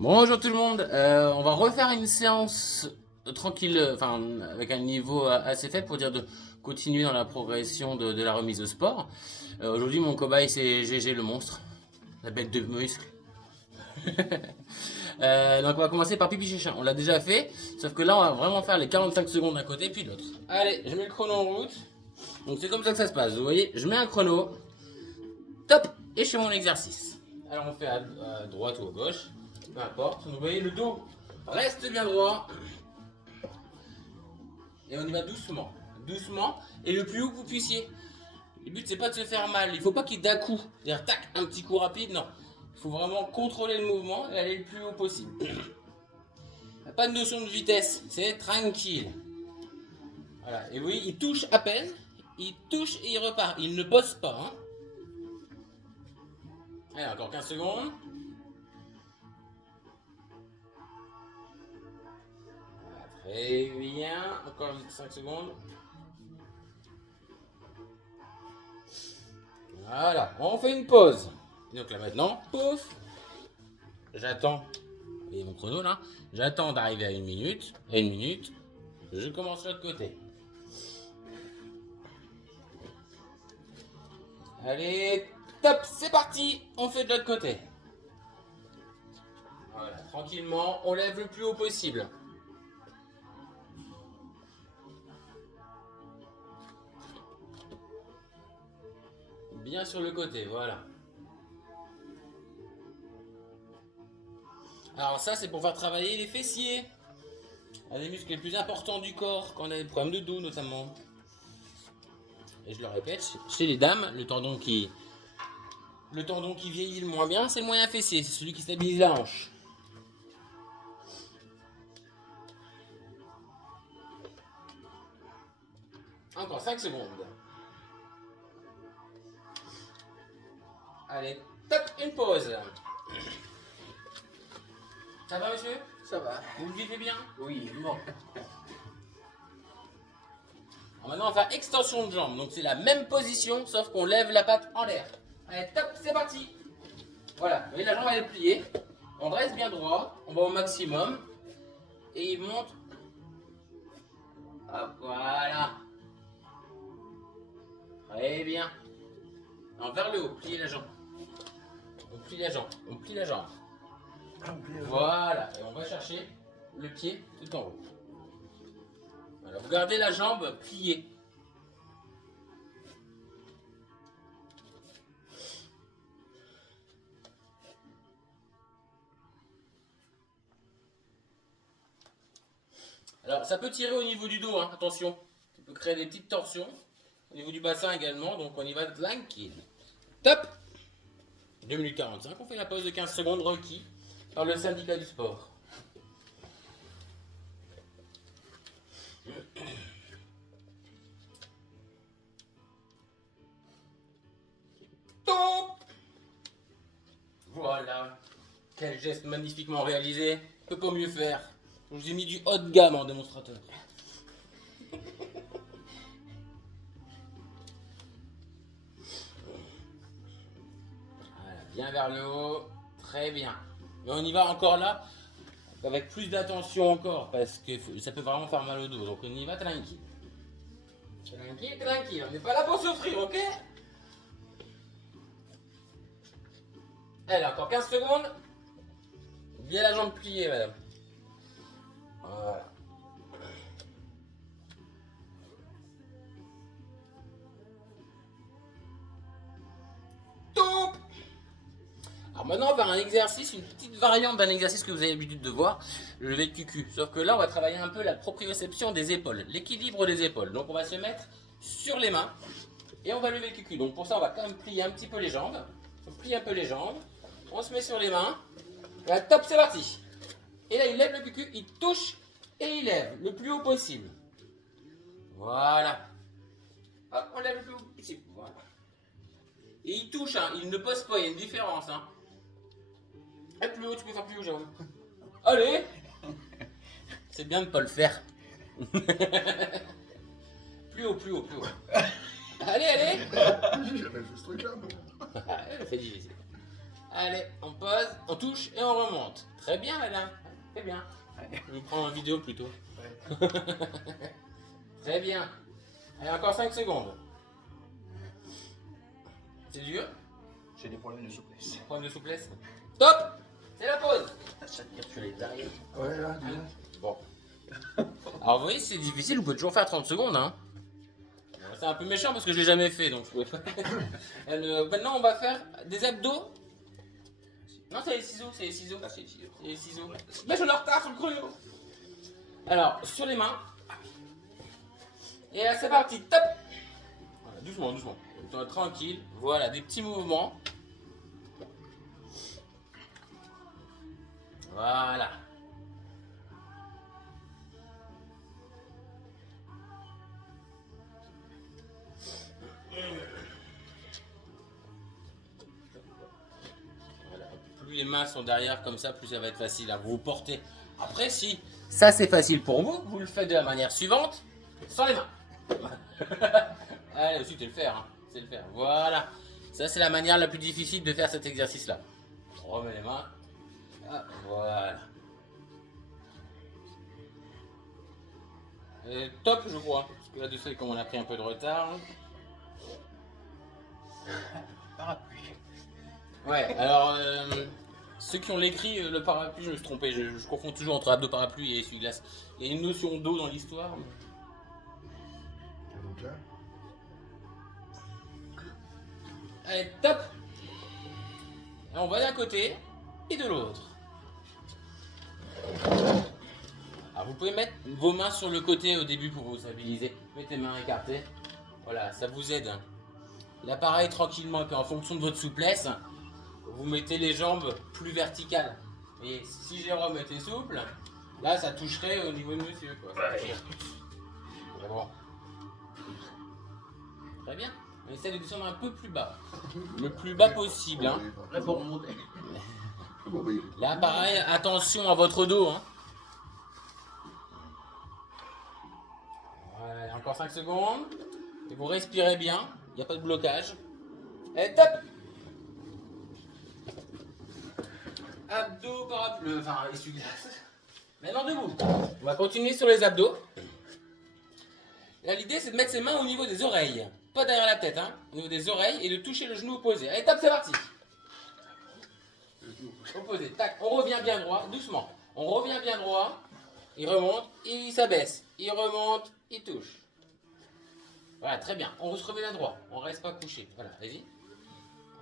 Bonjour tout le monde, on va refaire une séance tranquille, enfin avec un niveau assez faible pour dire de continuer dans la progression de la remise au sport. Aujourd'hui mon cobaye c'est GG le monstre, la bête de muscle. Donc on va commencer par pipi chez chien, on l'a déjà fait, sauf que là on va vraiment faire les 45 secondes d'un côté puis de l'autre. Allez, je mets le chrono en route, donc c'est comme ça que ça se passe, vous voyez, je mets un chrono, top, et je fais mon exercice. Alors on fait à droite ou à gauche, peu importe. Donc vous voyez le dos reste bien droit. Et on y va doucement. Doucement et le plus haut que vous puissiez. Le but c'est pas de se faire mal. Il faut pas qu'il y ait d'un coup. C'est-à-dire tac, un petit coup rapide, non. Il faut vraiment contrôler le mouvement et aller le plus haut possible. Pas de notion de vitesse, c'est tranquille. Voilà. Et vous voyez, il touche à peine. Il touche et il repart. Il ne bosse pas. Hein. Allez, encore 15 secondes. Très bien. Encore 5 secondes. Voilà. On fait une pause. Et donc là maintenant, pouf. J'attends. Vous voyez mon chrono là. J'attends d'arriver à 1 minute. À 1 minute. Je commence de l'autre côté. Allez, top, c'est parti. On fait de l'autre côté. Voilà, tranquillement, on lève le plus haut possible. Bien sur le côté, voilà. Alors ça, c'est pour faire travailler les fessiers. Un des muscles les plus importants du corps, quand on a des problèmes de dos notamment. Et je le répète, chez les dames, le tendon qui vieillit le moins bien, c'est le moyen fessier, c'est celui qui stabilise la hanche. Encore 5 secondes. Allez, top, une pause. Ça va monsieur? Ça va. Vous le vivez bien? Oui, bon. Alors maintenant on va faire extension de jambe, donc c'est la même position sauf qu'on lève la patte en l'air. Allez top, c'est parti. Voilà, vous voyez la jambe elle est pliée, on reste bien droit, on va au maximum et il monte. Hop, voilà. Très bien. Non, vers le haut, pliez la jambe. On plie la jambe, on plie la jambe. Voilà, et on va chercher le pied tout en haut. Voilà, vous gardez la jambe pliée. Alors ça peut tirer au niveau du dos, hein, attention. Ça peut créer des petites torsions. Au niveau du bassin également, donc on y va tranquille. Top. 2 minutes 45, on fait la pause de 15 secondes requis par le syndicat du sport. Top. Voilà. Quel geste magnifiquement réalisé. On peut pas mieux faire. Je vous ai mis du haut de gamme en démonstrateur. Voilà, bien vers le haut. Très bien. Et on y va encore là, avec plus d'attention encore, parce que ça peut vraiment faire mal au dos. Donc on y va tranquille. Tranquille, tranquille. On n'est pas là pour souffrir, ok? Allez, encore 15 secondes. Bien la jambe pliée, madame. Voilà. Top. Alors maintenant, on va faire un exercice, une petite variante d'un exercice que vous avez l'habitude de voir, le lever de cucu. Sauf que là, on va travailler un peu la proprioception des épaules, l'équilibre des épaules. Donc on va se mettre sur les mains et on va lever le cucu. Donc pour ça, on va quand même plier un petit peu les jambes. On plie un peu les jambes. On se met sur les mains. Là, top, c'est parti. Et là, il lève le cucu, il touche et il lève le plus haut possible. Voilà. Hop, on lève le plus haut possible. Voilà. Et il touche, hein, il ne pose pas, il y a une différence. Hein. Et plus haut, tu peux faire plus haut, j'avoue. Allez. C'est bien de ne pas le faire. Plus haut, plus haut, plus haut. Allez, allez. J'ai jamais fait ce truc-là, moi. C'est difficile. Allez, on pose, on touche et on remonte. Très bien, Alain. Très bien. Je vous prends en vidéo plutôt. Ouais. Très bien. Allez, encore 5 secondes. C'est dur? J'ai des problèmes de souplesse. Problème de souplesse. Stop! C'est la pause. Ça tire sur les arrières. Ouais, là, déjà. Bon. Alors vous voyez, c'est difficile, vous pouvez toujours faire 30 secondes. Hein. C'est un peu méchant parce que je l'ai jamais fait, donc je pouvais pas. Maintenant, on va faire des abdos. Non, c'est les ciseaux, c'est les ciseaux. Ah, c'est les ciseaux. C'est les ciseaux. Mais je leur retard sur le chrono. Alors, sur les mains. Et là, c'est parti, top. Voilà, doucement, doucement. Tranquille. Voilà, des petits mouvements. Voilà. Voilà. Plus les mains sont derrière comme ça, plus ça va être facile à vous porter. Après, si ça c'est facile pour vous, vous le faites de la manière suivante, sans les mains. Allez, aussi, c'est le faire. Hein. C'est le faire. Voilà. Ça, c'est la manière la plus difficile de faire cet exercice-là. On remet les mains. Ah, voilà. Top, je crois. Parce que là-dessus, comme on a pris un peu de retard. Parapluie. Ouais, alors, ceux qui ont l'écrit, le parapluie, je me suis trompé. Je confonds toujours entre abdos parapluie et essuie-glace. Il y a une notion d'eau dans l'histoire. Donc là, Allez, top. Et on va d'un côté et de l'autre. Alors vous pouvez mettre vos mains sur le côté au début pour vous stabiliser. Mettez les mains écartées. Voilà, ça vous aide. Là pareil, tranquillement, et puis en fonction de votre souplesse, vous mettez les jambes plus verticales. Et si Jérôme était souple, là ça toucherait au niveau de monsieur. Quoi. C'est bon. Très bien. On essaie de descendre un peu plus bas. Le plus bas possible. Hein. Là, pour remonter. bon, oui. Là, pareil, attention à votre dos. Hein. Voilà, encore 5 secondes. Et vous respirez bien. Il n'y a pas de blocage. Et top. Abdos, parapluie. Enfin, essuie-glace. Maintenant debout. On va continuer sur les abdos. Là, l'idée, c'est de mettre ses mains au niveau des oreilles. Pas derrière la tête, hein. Au niveau des oreilles et de toucher le genou opposé. Allez, top, c'est parti. Opposé. Tac, on revient bien droit, doucement. On revient bien droit. Il remonte, il s'abaisse. Il remonte, il touche. Voilà, très bien. On se remet bien droit. On reste pas couché. Voilà, vas-y.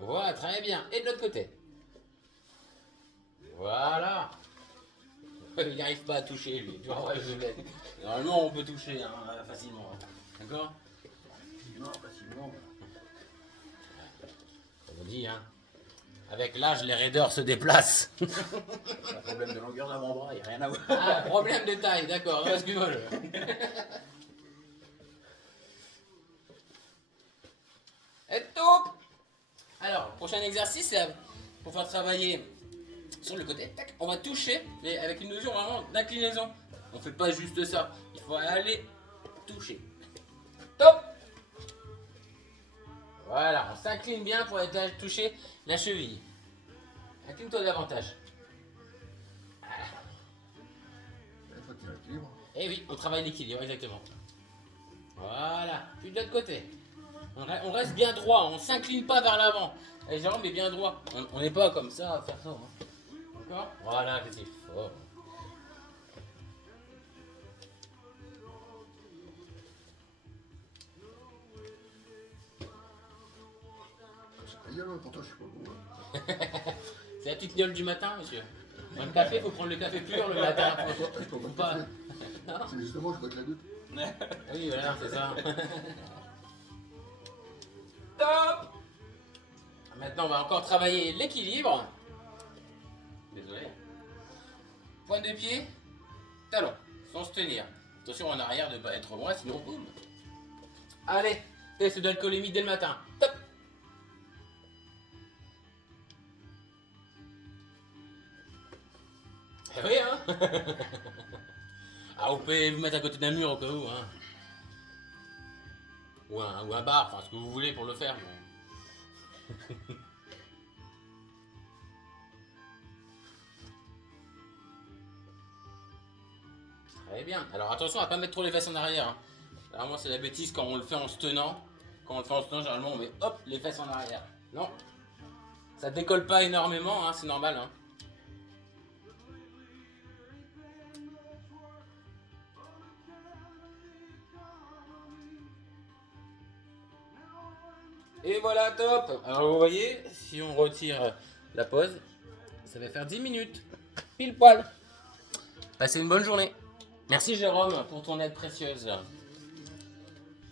Voilà, très bien. Et de l'autre côté. Voilà. Il n'arrive pas à toucher, lui. Tu vois, ouais, je l'aide. Normalement, on peut toucher hein, facilement. D'accord? Non, facilement. On dit, hein. Avec l'âge, les raideurs se déplacent. Un problème de longueur d'avant-bras, il n'y a rien à voir. Ah, problème de taille, d'accord. Excuse-moi. Et top. Alors, prochain exercice, c'est pour faire travailler sur le côté. Tac, on va toucher, mais avec une notion vraiment d'inclinaison. On fait pas juste ça. Il faut aller toucher. Top. Voilà, on s'incline bien pour aller toucher la cheville. Incline-toi davantage. Il faut qu'il équilibre. Eh oui, on travaille l'équilibre, exactement. Voilà, puis de l'autre côté. On reste bien droit, on s'incline pas vers l'avant. Les jambes est bien droit. On n'est pas comme ça à faire ça. Hein. D'accord? Voilà, c'est fort. Aïe, pourtant, je suis pas bon. Hein. C'est la petite gnôle du matin, monsieur. Dans le café, faut prendre le café pur le matin. Faut pas. Non? C'est justement, je bois de la lutte. Oui, voilà, c'est ça. Top. Maintenant, on va encore travailler l'équilibre. Désolé. Pointe de pied, talon, sans se tenir. Attention en arrière de ne pas être loin, sinon boum. Allez, test d'alcoolémie dès le matin. Top. Eh oui, hein. Ah, vous pouvez vous mettre à côté d'un mur au cas où, hein. Ou un bar, enfin ce que vous voulez pour le faire. Mais... Très bien. Alors attention à pas mettre trop les fesses en arrière. Hein. Vraiment, c'est la bêtise quand on le fait en se tenant. Quand on le fait en se tenant, généralement, on met hop les fesses en arrière. Non. Ça décolle pas énormément, hein, c'est normal. Hein. Et voilà, top. Alors vous voyez, si on retire la pause, ça va faire 10 minutes. Pile poil. Passez une bonne journée. Merci Jérôme pour ton aide précieuse.